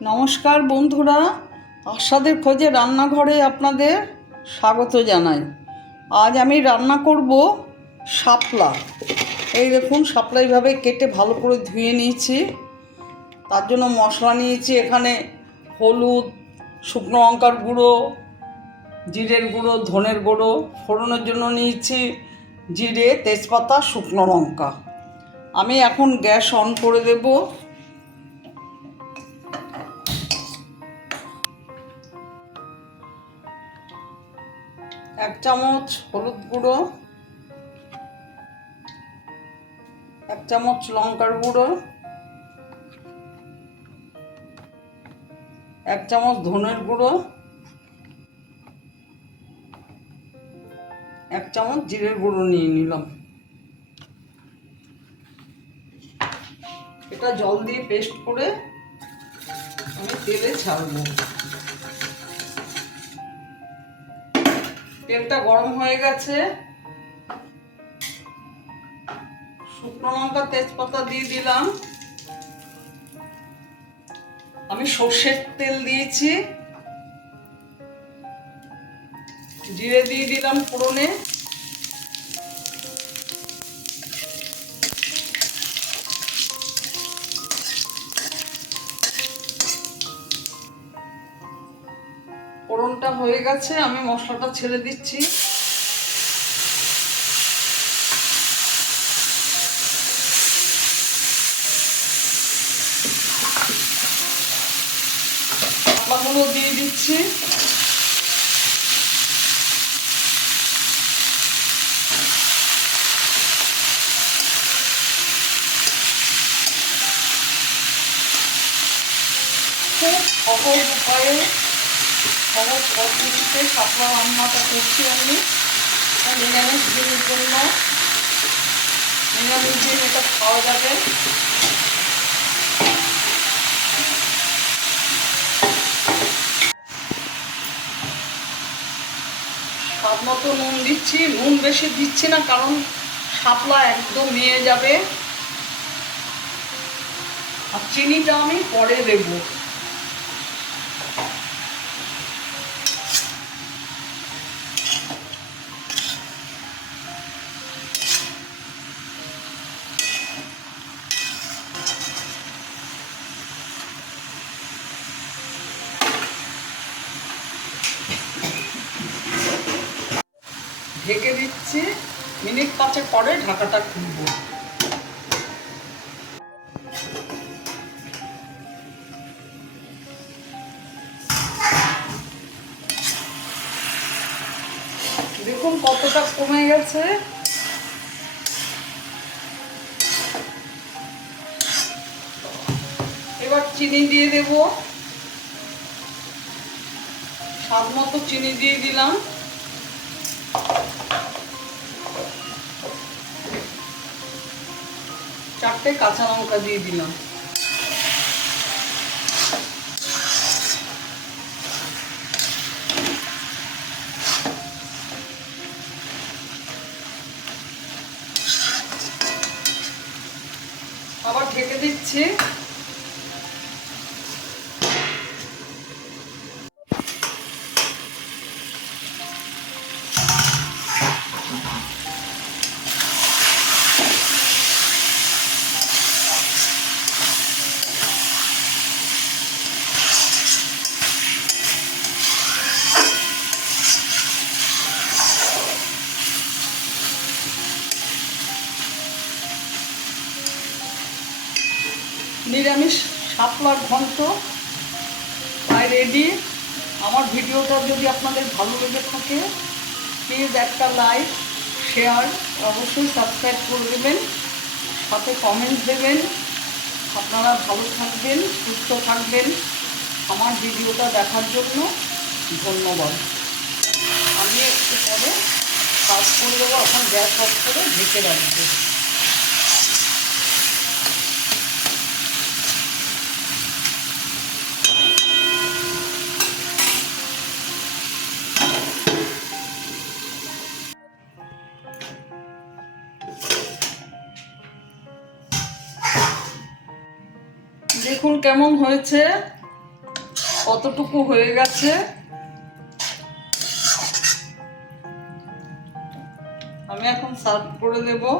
নমস্কার বন্ধুরা আস্বাদের খোঁজে রান্নাঘরে আপনাদের স্বাগত জানাই। আজ আমি রান্না করব শাপলা। এই দেখুন, শাপলা এইভাবে কেটে ভালো করে ধুয়ে নিয়েছি। তার জন্য মশলা নিয়েছি এখানে হলুদ, শুকনো লঙ্কার গুঁড়ো, জিরের গুঁড়ো, ধনের গুঁড়ো, ফোড়নের জন্য নিয়েছি জিরে, তেজপাতা, শুকনো লঙ্কা। আমি এখন গ্যাস অন করে দেবো। এক চামচ হলুদ গুঁড়ো, এক চামচ লঙ্কার গুঁড়ো, এক চামচ ধনের গুঁড়ো, এক চামচ জিরের গুঁড়ো নিয়ে নিলাম। এটা জল দিয়ে পেস্ট করে আমি তেলে ছাড়বো। তেলটা গরম হয়ে গেছে। শুকনো লঙ্কা, তেজপাতা দিয়ে দিলাম। আমি সর্ষের তেল দিয়েছি। জিরে দিয়ে দিলাম ফোড়নে। ফোড়নটা হয়ে গেছে আমি মশলাটা ছেড়ে দিচ্ছি। মশলাগুলো দিয়ে দিচ্ছি। খুব সহজ উপায়ে সহজ পদ্ধতিতে শাপলা রান্নাটা করছি আমি। নিরামিষ দিনের জন্য। নিরামিষ দিন এটা খাওয়া যাবে। স্বাদ মতো নুন দিচ্ছি। নুন বেশি দিচ্ছি না, কারণ শাপলা একদম নিয়ে যাবে। আর চিনিটা আমি পরে দেবো। ঢেকে দিচ্ছি। মিনিট পাঁচেক পরে ঢাকাটা খুলবো। দেখুন কতটা কমে গেছে। এবার চিনি দিয়ে দেব। স্বাদ মতো চিনি দিয়ে দিলাম। চারটে কাঁচা লঙ্কা দিয়ে দিলাম। আবার ঢেকে দিচ্ছি। নিরামিষ শাপলার ঘন্ট প্রায় রেডি আমার ভিডিওটা যদি আপনাদের ভালো লেগে থাকে প্লিজ একটা লাইক শেয়ার অবশ্যই সাবস্ক্রাইব করে দেবেন, সাথে কমেন্ট দেবেন। আপনারা ভালো থাকবেন, সুস্থ থাকবেন। আমার ভিডিওটা দেখার জন্য ধন্যবাদ। আমি একটু পরে কাজ করে দেবো, এখন গ্যাস অফ করে ঢেকে রাখব। দেখুন কেমন হয়েছে। কতটুকু হয়ে গেছে। আমি এখন সার্ভ করে দেবো।